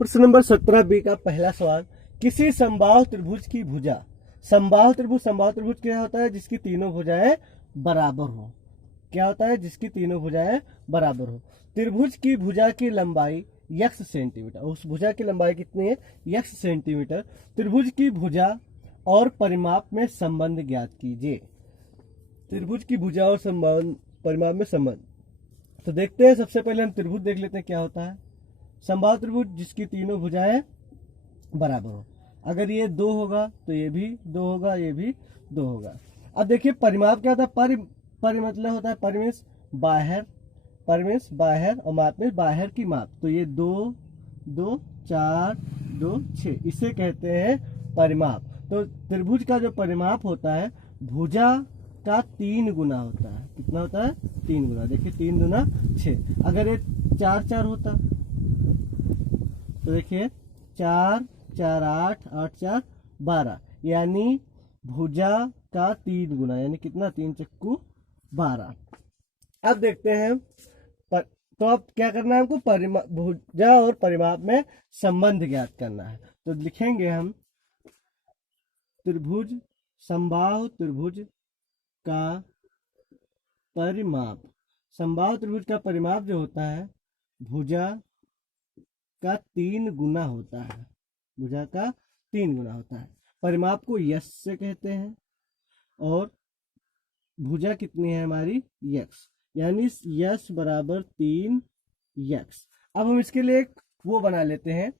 प्रश्न number 17 B का पहला सवाल, किसी समबाहु त्रिभुज की भुजा। समबाहु त्रिभुज क्या होता है? जिसकी तीनों भुजाएं बराबर हो। क्या होता है? जिसकी तीनों भुजाएं बराबर हो। त्रिभुज की भुजा की लंबाई x सेंटीमीटर, उस भुजा की लंबाई कितनी है? x centimetre. त्रिभुज की भुजा और परिमाप में संबंध ज्ञात कीजिए। त्रिभुज की भुजा और परिमाप में संबंध। तो देखते हैं, सबसे पहले हम त्रिभुज देख लेते हैं क्या होता है। समबाहु त्रिभुज जिसकी तीनों भुजाएं बराबर हो। अगर ये 2 होगा तो ये भी 2 होगा, ये भी 2 होगा। अब देखिए परिमाप क्या होता है? परि मतलब होता है परिमेश बाहर, परिमेश बाहर, और माप में बाहर की माप। तो ये 2 2 4 2 6, इसे कहते हैं परिमाप। तो त्रिभुज का जो परिमाप होता है भुजा का 3 गुना होता है। कितना होता है? 3 गुना। देखिए 3 गुना 6। अगर ये 4 4 होता तो देखिए 4 4 8 8 4 12, यानी भुजा का 3 गुना, यानी कितना? 3 चक्कू 12। अब देखते हैं तो अब क्या करना है हमको? भुजा और परिमाप में संबंध ज्ञात करना है। तो लिखेंगे हम त्रिभुज, समबाहु त्रिभुज का परिमाप। समबाहु त्रिभुज का परिमाप जो होता है भुजा का 3 गुना होता है। भुजा का 3 गुना होता है। परिमाप को यश से कहते हैं, और भुजा कितनी है हमारी? यक्स, यानी यश बराबर 3 यक्स। अब हम इसके लिए एक वो बना लेते हैं।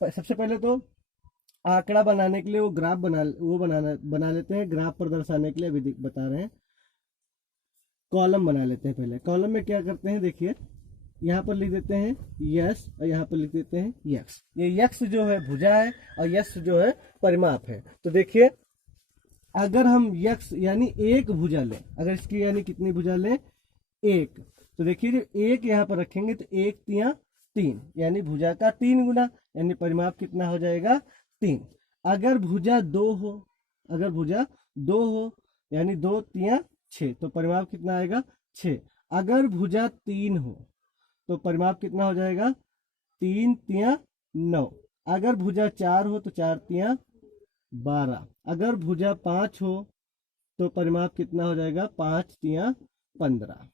सबसे पहले तो आंकड़ा बनाने के लिए वो ग्राफ बना लेते हैं। ग्राफ पर दर्शाने के लिए अभी बता रहे हैं। कॉलम बना लेते हैं। पहले कॉलम में क्या करते हैं, देखिए यहाँ पर लिख देते हैं यस, और यहाँ पर लिख देते हैं यक्स। ये यक्स जो है भुजा है, और यस जो है परिमाप है। तो देखिए अगर हम यक्स यानी एक भुजा लें, अगर इसकी यानी कितनी भुजा लें? 1, तो देखिए जो 1 यहाँ पर रखेंगे तो 1 तिया 3, यानी भुजा का 3 गुना, यानी परिमाप कितना हो जाएगा? 3। अगर भुजा 2 हो, अगर भुजा 2 हो यानी 2 तिया 6, तो परिमाप कितना आएगा? 6। अगर भुजा 3 हो तो परिमाप कितना हो जाएगा? 3 तिया 9। अगर भुजा 4 हो तो 4 तिया 12। अगर भुजा 5 हो तो परिमाप कितना हो जाएगा? 5 तिया 15।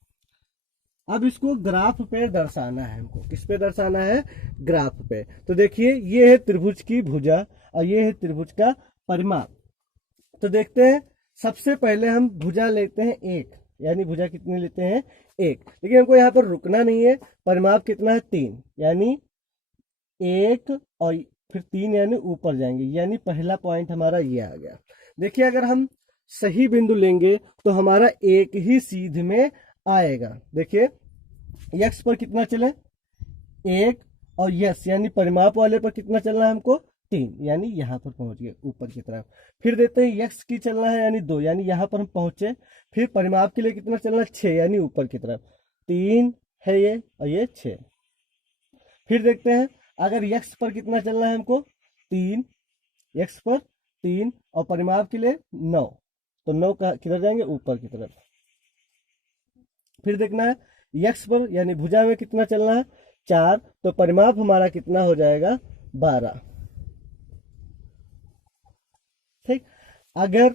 अब इसको ग्राफ पे दर्शाना है हमको। किस पे दर्शाना है? ग्राफ पे। तो देखिए ये है त्रिभुज की भुजा और ये है त्रिभुज का परिमाप। तो देखते हैं, सबसे पहले हम भुजा लेते हैं 1, यानी भुजा कितनी लेते हैं? 1। लेकिन हमको यहाँ पर रुकना नहीं है। परिमाप कितना है? 3, यानी 1 और फिर 3, यानी ऊपर जाएंगे, यानी पहला पॉइंट हमारा ये आ गया। देखिए अगर हम सही बिंदु लेंगे तो हमारा एक ही सीध में आएगा। देखिए यक्स पर कितना चले? 1, और यस यानी परिमाप वाले पर कितना चलना है हमको? 3, यानी यहाँ पर पहुंच गए ऊपर की तरफ। फिर देते हैं यक्स की चलना है यानी 2, यानी यहाँ पर हम पहुंचे। फिर परिमाप के लिए कितना चलना? 6, यानी ऊपर की तरफ। 3 है ये, और ये 6। फिर देखते हैं अगर यक्स पर कितना चलना है हमको? 3, यक्स पर 3, और परिमाप के लिए 9, तो 9 का किधर जाएंगे? ऊपर की तरफ। फिर देखना है यक्स पर यानी भुजा में कितना चलना है? 4, तो परिमाप हमारा कितना हो जाएगा? 12। ठीक। अगर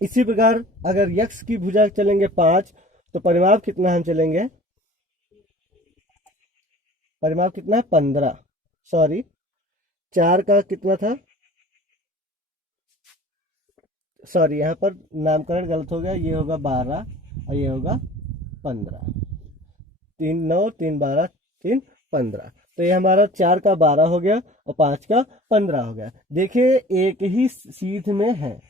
इसी प्रकार अगर यक्स की भुजा चलेंगे 5, तो परिमाप कितना हम चलेंगे? परिमाप कितना है? 15। सॉरी 4 का कितना था? सॉरी यहाँ पर नामकरण गलत हो गया। ये होगा 12 और ये होगा 15। 3 9 3 12 3 15। तो ये हमारा 4 का 12 हो गया और 5 का 15 हो गया। देखिए एक ही सीध में है।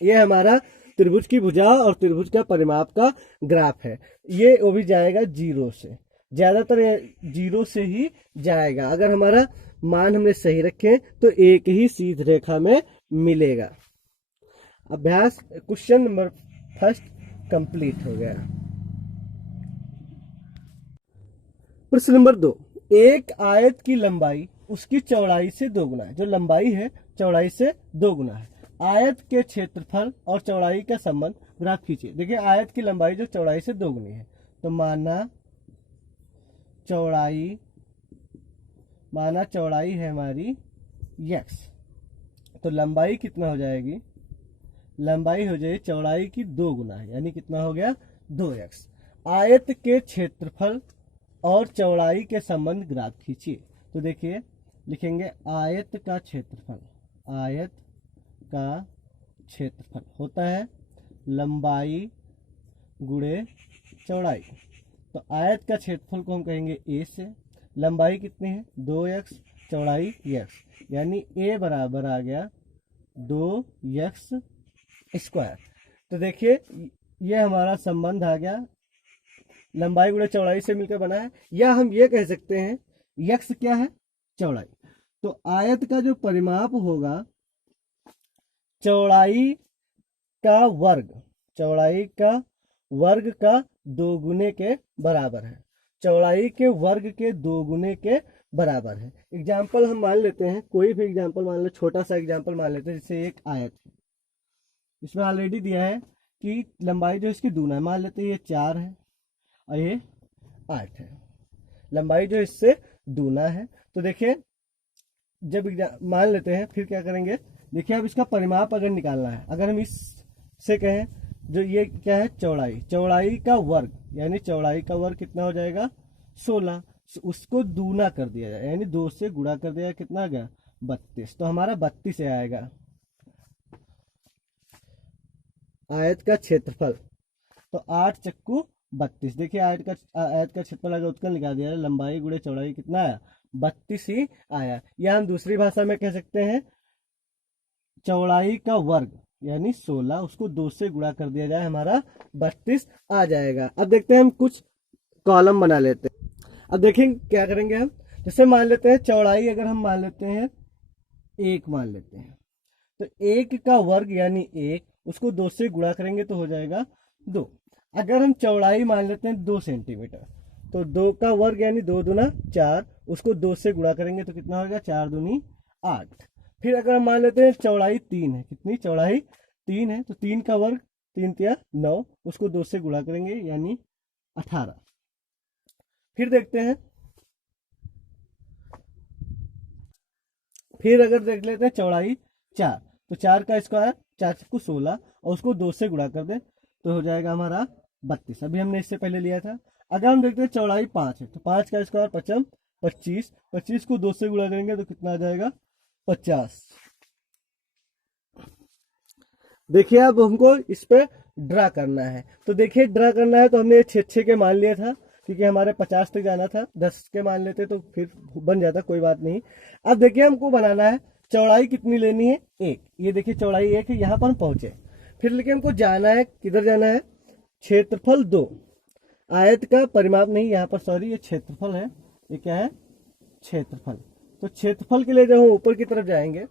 ये हमारा त्रिभुज की भुजा और त्रिभुज का परिमाप का ग्राफ है। ये वो भी जाएगा 0 से, ज्यादातर 0 से ही जाएगा। अगर हमारा मान हमने सही रखे तो एक ही सीध रेखा में मिलेगा। अभ्यास क्वेश्चन नंबर 1 कंप्लीट हो गया। प्रश्न नंबर 2, एक आयत की लंबाई उसकी चौड़ाई से 2 गुना है। जो लंबाई है चौड़ाई से 2 गुना है। आयत के क्षेत्रफल और चौड़ाई का संबंध ग्राफ खींचिए। देखिए आयत की लंबाई जो चौड़ाई से 2 गुनी है, तो माना चौड़ाई है हमारी x, तो लंबाई कितना हो जाएगी, लंबाई हो जाएगी चौड़ाई की 2 गुना है, यानी कितना हो गया 2x। आयत के क्षेत्रफल और चौड़ाई के संबंध ग्राफ खींचिए। तो देखिए लिखेंगे आयत का क्षेत्रफल होता है लंबाई गुणे चौड़ाई। तो आयत का क्षेत्रफल को हम कहेंगे a से, लंबाई कितनी है 2x, चौड़ाई x, यानी a बराबर आ गया 2x स्क्वायर। तो देखिए ये हमारा संबंध आ गया, लंबाई गुणे चौड़ाई से मिलकर बना है। या हम ये कह सकते हैं x क्या है, चौड़ाई। तो आयत का जो परिमाप होगा चौड़ाई का वर्ग का 2 गुने के बराबर है, चौड़ाई के वर्ग के 2 गुने के बराबर है। एग्जाम्पल हम मान लेते हैं, कोई भी एग्जाम्पल मान लो, छोटा सा एग्जाम्पल मान लेते हैं। जैसे एक आयत है, इसमें ऑलरेडी दिया है कि लंबाई जो इसकी दूना है, मान लेते हैं ये 4 है और ये 8 है, लंबाई जो इससे दूना है। तो देखिए जब मान लेते हैं, फिर क्या करेंगे, देखिए अब इसका परिमाप अगर निकालना है, अगर हम इससे कहें जो ये क्या है चौड़ाई का वर्ग, यानी चौड़ाई का वर्ग कितना हो जाएगा 16, उसको दूना कर दिया जाए, यानी 2 से गुणा कर दिया, कितना आ गया 32। तो हमारा 32 से आएगा आयत का क्षेत्रफल। तो 8 चक्कू 32। देखिए आयत का क्षेत्रफल अगर उत्तर निकाल दिया, लंबाई गुणे चौड़ाई कितना आया 32 ही आया। या हम दूसरी भाषा में कह सकते हैं चौड़ाई का वर्ग यानी 16, उसको 2 से गुणा कर दिया जाए, हमारा 32 आ जाएगा। अब देखते हैं हम कुछ कॉलम बना लेते हैं। अब देखें क्या करेंगे हम, जैसे मान लेते हैं चौड़ाई अगर हम मान लेते हैं 1 मान लेते हैं, तो 1 का वर्ग यानी 1, उसको 2 से गुणा करेंगे तो हो जाएगा 2। अगर हम चौड़ाई मान लेते हैं 2 सेंटीमीटर, तो 2 का वर्ग यानी 2 दूना 4, उसको 2 से गुणा करेंगे तो कितना होगा 4 दूनी 8। फिर अगर हम मान लेते हैं चौड़ाई 3 है, कितनी चौड़ाई 3 है, तो 3 का वर्ग 3 तिया 9, उसको 2 से गुणा करेंगे यानी 18। फिर देखते हैं, फिर अगर देख लेते हैं चौड़ाई 4, तो 4 का स्क्वायर 4 चक्कू 16, और उसको 2 से गुणा कर दे तो हो जाएगा हमारा 32। अभी हमने इससे पहले लिया था। अगर हम देखते हैं चौड़ाई 5 है, तो 5 का स्क्वायर 5 25, 25 को 2 से गुणा करेंगे तो कितना आ जाएगा 50। देखिए अब हमको इस पे ड्रा करना है, तो देखिए ड्रा करना है तो हमने 6 के मान लिया था, क्योंकि हमारे 50 तक जाना था, 10 के मान लेते तो फिर बन जाता, कोई बात नहीं। अब देखिए हमको बनाना है चौड़ाई कितनी लेनी है 1, ये देखिए चौड़ाई 1 है, यहाँ पर हम पहुंचे। फिर लेकिन हमको जाना है, किधर जाना है, क्षेत्रफल 2, आयत का परिमाप नहीं, यहाँ पर सॉरी ये क्षेत्रफल है, ये क्या है क्षेत्रफल। तो क्षेत्रफल के लिए जब हम ऊपर की तरफ जाएंगे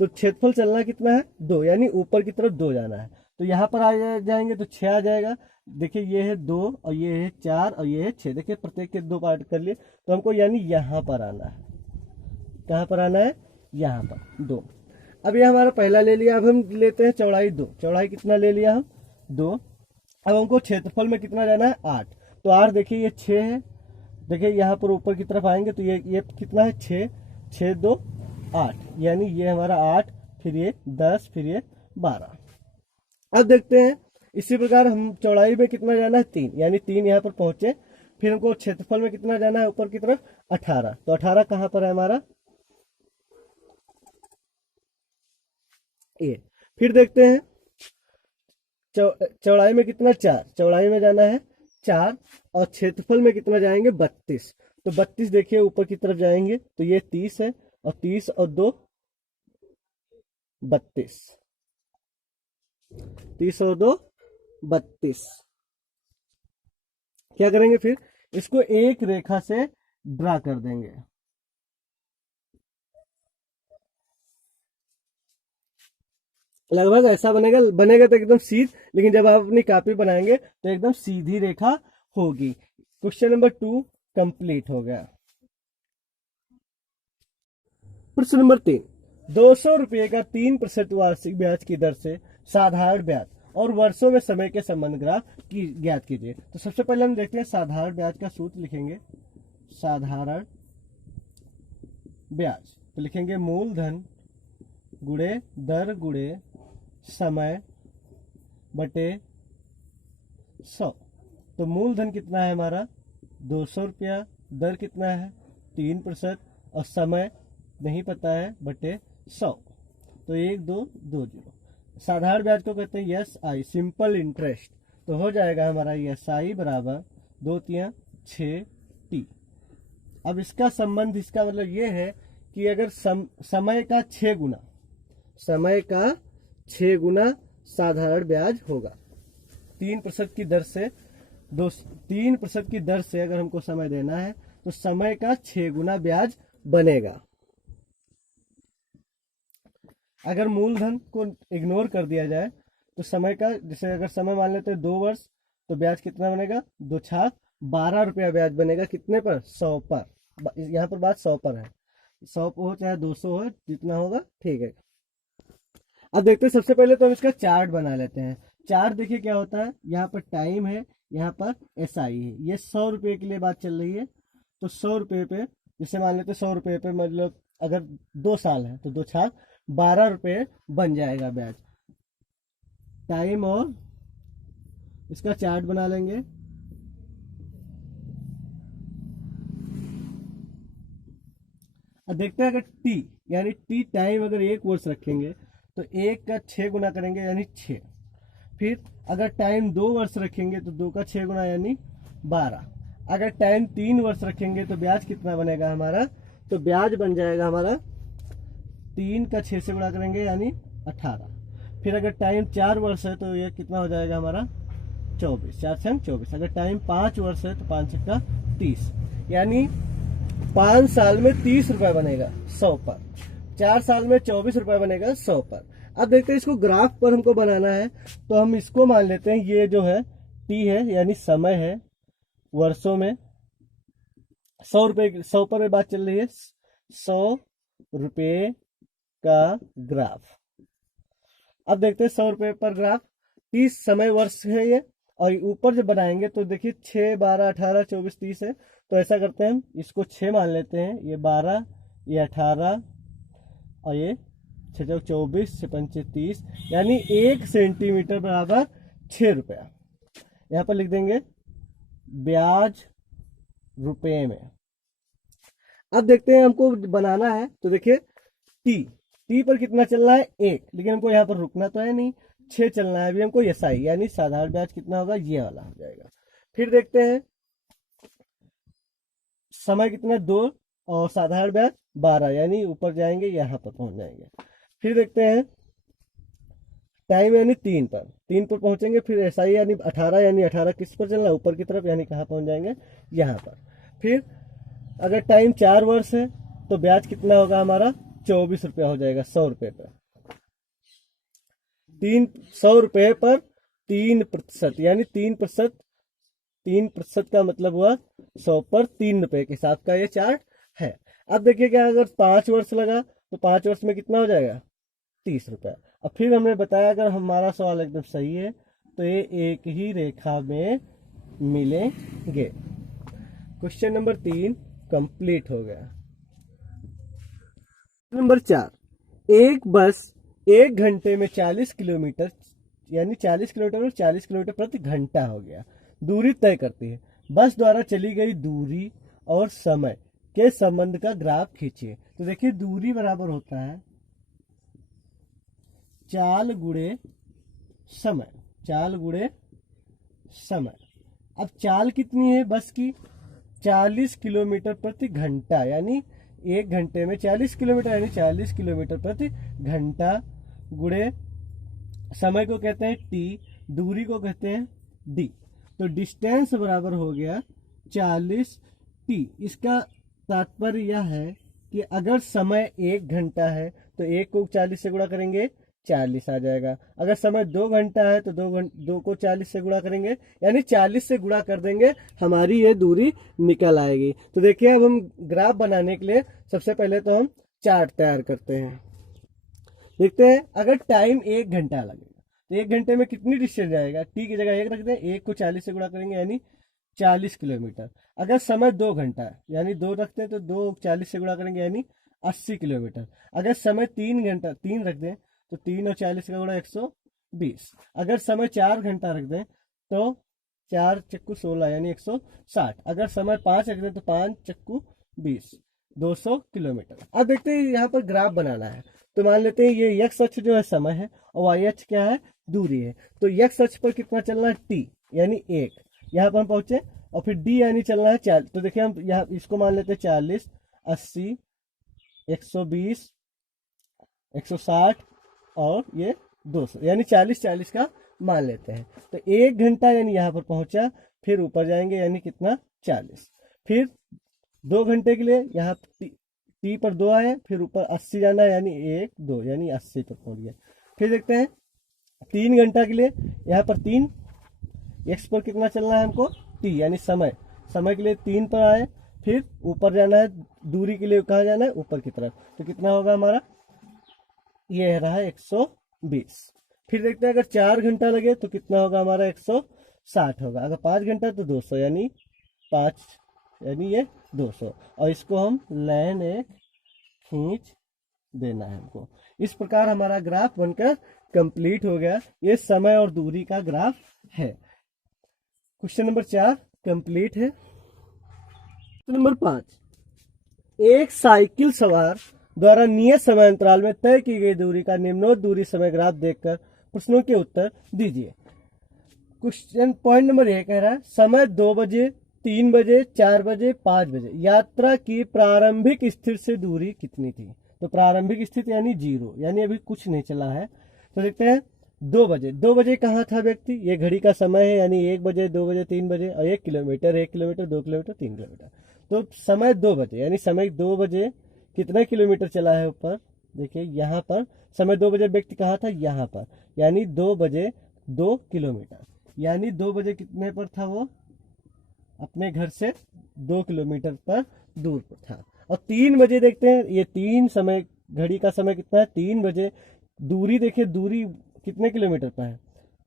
तो क्षेत्रफल चलना कितना है 2, यानी ऊपर की तरफ 2 जाना है। तो यहाँ पर आ जाएंगे तो 6 आ जाएगा। देखिए ये है 2 और ये है 4 और ये है 6, देखिए प्रत्येक के 2 पार्ट कर लिए, तो हमको यानी यहाँ पर आना है, कहाँ पर आना है यहाँ पर 2। अब ये हमारा पहला ले लिया। अब हम लेते हैं चौड़ाई 2, चौड़ाई कितना ले लिया हम 2। अब हमको क्षेत्रफल में कितना जाना है 8, तो 8 देखिए ये 6 है, देखिए यहाँ पर ऊपर की तरफ आएंगे तो ये कितना है 6, 6 2 8, यानी ये हमारा 8, फिर ये 10, फिर ये 12। अब देखते हैं इसी प्रकार हम चौड़ाई में कितना जाना है 3, यानी 3 यहाँ पर पहुंचे। फिर हमको क्षेत्रफल में कितना जाना है ऊपर की तरफ 18, तो 18 कहाँ पर है हमारा ये। फिर देखते हैं चौड़ाई में कितना 4, चौड़ाई में जाना है 4, और क्षेत्रफल में कितना जाएंगे 32, तो 32 देखिए ऊपर की तरफ जाएंगे तो ये 30 है, और 30 और 2 32, 30 और 2 32। क्या करेंगे फिर इसको एक रेखा से ड्रा कर देंगे। लगभग ऐसा बनेगा तो एकदम सीध, लेकिन जब आप अपनी कॉपी बनाएंगे तो एकदम सीधी रेखा होगी। क्वेश्चन नंबर 2 कंप्लीट हो गया। प्रश्न नंबर 3, 200 रुपये का 3% वार्षिक ब्याज की दर से साधारण ब्याज और वर्षों में समय के संबंध ग्राफ की ज्ञात कीजिए। तो सबसे पहले हम देखते हैं साधारण ब्याज का सूत्र लिखेंगे। साधारण ब्याज तो लिखेंगे मूलधन गुणे दर गुणे समय बटे 100। तो मूलधन कितना है हमारा 200 रुपया, दर कितना है 3% और समय नहीं पता है बटे 100, तो 1220। साधारण ब्याज को कहते हैं SI सिंपल इंटरेस्ट। तो हो जाएगा हमारा SI बराबर 2 3 6 T। अब इसका संबंध, इसका मतलब ये है कि अगर समय का 6 गुना, समय का 6 गुना साधारण ब्याज होगा 3% की दर से, 3% की दर से अगर हमको समय देना है तो समय का 6 गुना ब्याज बनेगा। अगर मूलधन को इग्नोर कर दिया जाए तो समय का, जैसे अगर समय मान लेते हैं 2 वर्ष, तो ब्याज कितना बनेगा 2 छाक 12 रुपया ब्याज बनेगा। कितने पर 100 पर। यहाँ पर बात 100 पर है, 100 हो चाहे 200 हो, जितना होगा ठीक है। अब देखते हैं, सबसे पहले तो हम इसका चार्ट बना लेते हैं। चार्ट देखिए क्या होता है, यहाँ पर टाइम है, यहाँ पर SI है। ये 100 रुपये के लिए बात चल रही है, तो 100 रुपये पे, जैसे मान लेते 100 रुपये पे मतलब अगर 2 साल है तो 2 छाक 12 रुपये बन जाएगा ब्याज। टाइम और इसका चार्ट बना लेंगे। अब देखते हैं, अगर T यानी T टाइम अगर 1 वर्ष रखेंगे तो 1 का 6 गुना करेंगे यानी 6। फिर अगर टाइम 2 वर्ष रखेंगे तो 2 का 6 गुना यानी 12। अगर टाइम 3 वर्ष रखेंगे तो ब्याज कितना बनेगा हमारा, तो ब्याज बन जाएगा हमारा 3 का 6 से गुणा करेंगे यानी 18। फिर अगर टाइम 4 वर्ष है तो ये कितना हो जाएगा हमारा 24, 4 छंग 24। अगर टाइम 5 वर्ष है तो 5 छक्का 30, यानी 5 साल में 30 रुपए बनेगा 100 पर, 4 साल में 24 रुपए बनेगा 100 पर। अब देखते हैं, इसको ग्राफ पर हमको बनाना है तो हम इसको मान लेते हैं, ये जो है T है यानी समय है, वर्षों में 100 रुपए, 100 पर बात चल रही है, 100 रुपए का ग्राफ। अब देखते हैं 100 रुपए पर ग्राफ, 30 समय वर्ष है ये, और ऊपर जब बनाएंगे तो देखिए 6 12 18 24 30 है। तो ऐसा करते हैं, हम इसको 6 मान लेते हैं, ये 12, ये 18 और ये 6 24 6 5 30, यानी 1 सेंटीमीटर बराबर 6 रुपया। यहाँ पर लिख देंगे ब्याज रुपए में। अब देखते हैं, हमको बनाना है तो देखिए टी पर कितना चल रहा है 1, लेकिन हमको यहाँ पर रुकना तो है नहीं, 6 चलना है अभी हमको। SI यानी साधारण ब्याज कितना होगा, ये वाला हो जाएगा। फिर देखते हैं समय कितना 2 और साधारण ब्याज 12, यानी ऊपर जाएंगे यहाँ पर पहुंच जाएंगे। फिर देखते हैं टाइम यानी 3 पर पहुंचेंगे। फिर SI यानी 18, यानी 18 किस पर चलना है, ऊपर की तरफ, यानी कहाँ पहुंच जाएंगे यहाँ पर। फिर अगर टाइम 4 वर्ष है तो ब्याज कितना होगा हमारा 24 रुपया हो जाएगा 100 रुपये पर। 100 रुपये पर 3%, यानी 3% का मतलब हुआ 100 पर 3 रुपए के हिसाब का ये चार्ट है। अब देखिए क्या, अगर 5 वर्ष लगा तो 5 वर्ष में कितना हो जाएगा 30 रुपया। अब फिर हमने बताया, अगर हमारा सवाल एकदम सही है तो ये एक ही रेखा में मिलेंगे। क्वेश्चन नंबर 3 कंप्लीट हो गया। नंबर 4, एक बस 1 घंटे में 40 किलोमीटर, यानी 40 किलोमीटर और 40 किलोमीटर प्रति घंटा हो गया दूरी तय करती है। बस द्वारा चली गई दूरी और समय के संबंध का ग्राफ खींचिए। तो देखिए दूरी बराबर होता है चाल गुणे समय, चाल गुणे समय। अब चाल कितनी है बस की 40 किलोमीटर प्रति घंटा, यानी 1 घंटे में 40 किलोमीटर, यानी 40 किलोमीटर प्रति घंटा, गुणे समय को कहते हैं T, दूरी को कहते हैं D। तो डिस्टेंस बराबर हो गया 40T। इसका तात्पर्य यह है कि अगर समय 1 घंटा है तो 1 को 40 से गुणा करेंगे 40 आ जाएगा। अगर समय 2 घंटा है तो 2 को 40 से गुणा करेंगे, यानी 40 से गुणा कर देंगे, हमारी ये दूरी निकल आएगी। तो देखिए, अब हम ग्राफ बनाने के लिए सबसे पहले तो हम चार्ट तैयार करते हैं। देखते हैं, अगर टाइम 1 घंटा लगेगा तो 1 घंटे में कितनी डिस्टेंस जाएगा, टी की जगह 1 रख दें, 1 को 40 से गुणा करेंगे यानी 40 किलोमीटर। अगर समय 2 घंटा है यानी 2 रखते हैं तो 2 40 से गुणा करेंगे यानी 80 किलोमीटर। अगर समय 3 घंटा, 3 रख दें तो 3 और 40 का गुणा 120। अगर समय 4 घंटा रख दें तो 4 चक्कू 16 यानी 160। अगर समय 5 रख दें तो 5 चक्कू 20, 200 किलोमीटर। अब देखते हैं यहाँ पर ग्राफ बनाना है, तो मान लेते हैं ये x अक्ष जो है समय है और y अक्ष क्या है, दूरी है। तो x अक्ष पर कितना चलना है, t यानी 1, यहाँ पर हम पहुंचे। और फिर d यानी चलना है 4, तो देखिए हम यहाँ इसको मान लेते हैं 40, 80, 120, 160 और ये 200 यानी 40 का मान लेते हैं। तो 1 घंटा यानी यहाँ पर पहुंचा, फिर ऊपर जाएंगे यानी कितना 40, फिर 2 घंटे के लिए यहाँ टी पर 2 आए, फिर ऊपर 80 जाना है यानी 1 2 यानी 80 तक पहुंच गया। फिर देखते हैं 3 घंटा के लिए यहाँ पर 3, एक्स पर कितना चलना है हमको, टी यानी समय, समय के लिए 3 पर आए, फिर ऊपर जाना है, दूरी के लिए कहाँ जाना है, ऊपर की तरफ। तो कितना होगा हमारा, ये रहा 120। फिर देखते हैं अगर 4 घंटा लगे तो कितना होगा हमारा 160 होगा। अगर 5 घंटा तो 200 यानी 5 यानी ये 200। और इसको हम लाइन एक खींच देना है हमको। इस प्रकार हमारा ग्राफ बनकर कंप्लीट हो गया। ये समय और दूरी का ग्राफ है। क्वेश्चन नंबर 4 कंप्लीट है। क्वेश्चन नंबर 5, एक साइकिल सवार द्वारा नियत समय अंतराल में तय की गई दूरी का निम्नोक्त दूरी समय ग्राफ देखकर प्रश्नों के उत्तर दीजिए। क्वेश्चन पॉइंट नंबर 1 कह रहा है समय 2 बजे, 3 बजे, 4 बजे, 5 बजे यात्रा की प्रारंभिक स्थिति से दूरी कितनी थी। तो प्रारंभिक स्थिति यानी 0, यानी अभी कुछ नहीं चला है। तो देखते हैं 2 बजे, 2 बजे कहाँ था व्यक्ति, ये घड़ी का समय है यानी 1 बजे, 2 बजे, 3 बजे और 1 किलोमीटर, 1 किलोमीटर, 2 किलोमीटर, 3 किलोमीटर। तो समय 2 बजे यानी समय 2 बजे कितना किलोमीटर चला है ऊपर, देखिए यहाँ पर समय 2 बजे व्यक्ति कहाँ था, यहाँ पर, यानी 2 बजे 2 किलोमीटर, यानी 2 बजे कितने पर था वो, अपने घर से 2 किलोमीटर पर दूर पर था। और 3 बजे देखते हैं, ये 3 समय, घड़ी का समय कितना है 3 बजे, दूरी देखिए, दूरी कितने किलोमीटर पर है,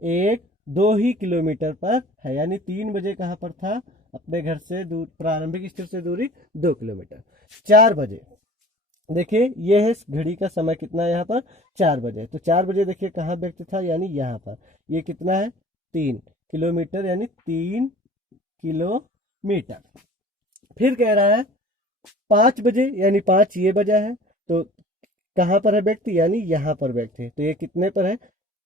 1-2 ही किलोमीटर पर है, यानी 3 बजे कहाँ पर था, अपने घर से दूर, प्रारंभिक स्थिति से दूरी 2 किलोमीटर। 4 बजे देखिए, ये है घड़ी का समय कितना है यहाँ पर 4 बजे, तो 4 बजे देखिए कहाँ व्यक्ति था, यानी यहाँ पर, ये कितना है 3 किलोमीटर यानी 3 किलोमीटर। फिर कह रहा है 5 बजे यानी 5 ये बजा है, तो कहाँ पर है व्यक्ति, यानी यहाँ पर व्यक्ति है, तो ये कितने पर है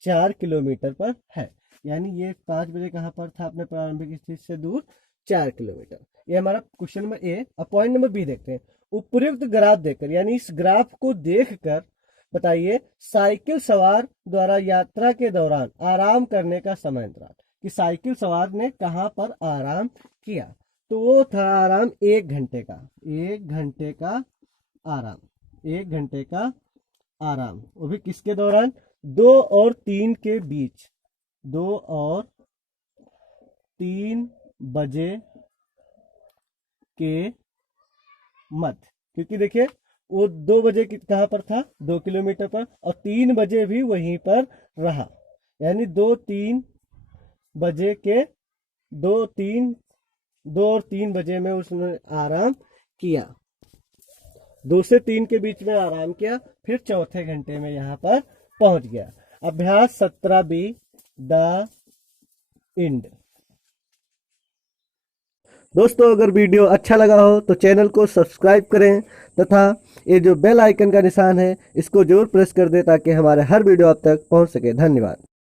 4 किलोमीटर पर है, यानी ये 5 बजे कहाँ पर था, अपने प्रारंभिक स्थिति से दूर 4 किलोमीटर। ये हमारा क्वेश्चन नंबर ए। अब पॉइंट नंबर बी देखते हैं। उपयुक्त ग्राफ देखकर, यानी इस ग्राफ को देखकर बताइए साइकिल सवार द्वारा यात्रा के दौरान आराम करने का समय अंतराल, कि साइकिल सवार ने कहाँ पर आराम किया। तो वो था आराम 1 घंटे का, 1 घंटे का आराम, 1 घंटे का आराम, वो भी किसके दौरान, 2 और 3 के बीच, 2 और 3 बजे के मध्य, क्योंकि देखिए वो 2 बजे कहाँ पर था 2 किलोमीटर पर, और 3 बजे भी वहीं पर रहा, यानी 2-3 बजे के 2 और 3 बजे में उसने आराम किया, 2 से 3 के बीच में आराम किया, फिर चौथे घंटे में यहाँ पर पहुंच गया। अभ्यास 17B द इंड। दोस्तों अगर वीडियो अच्छा लगा हो तो चैनल को सब्सक्राइब करें तथा ये जो बेल आइकन का निशान है इसको जरूर प्रेस कर दें ताकि हमारे हर वीडियो आप तक पहुंच सके। धन्यवाद।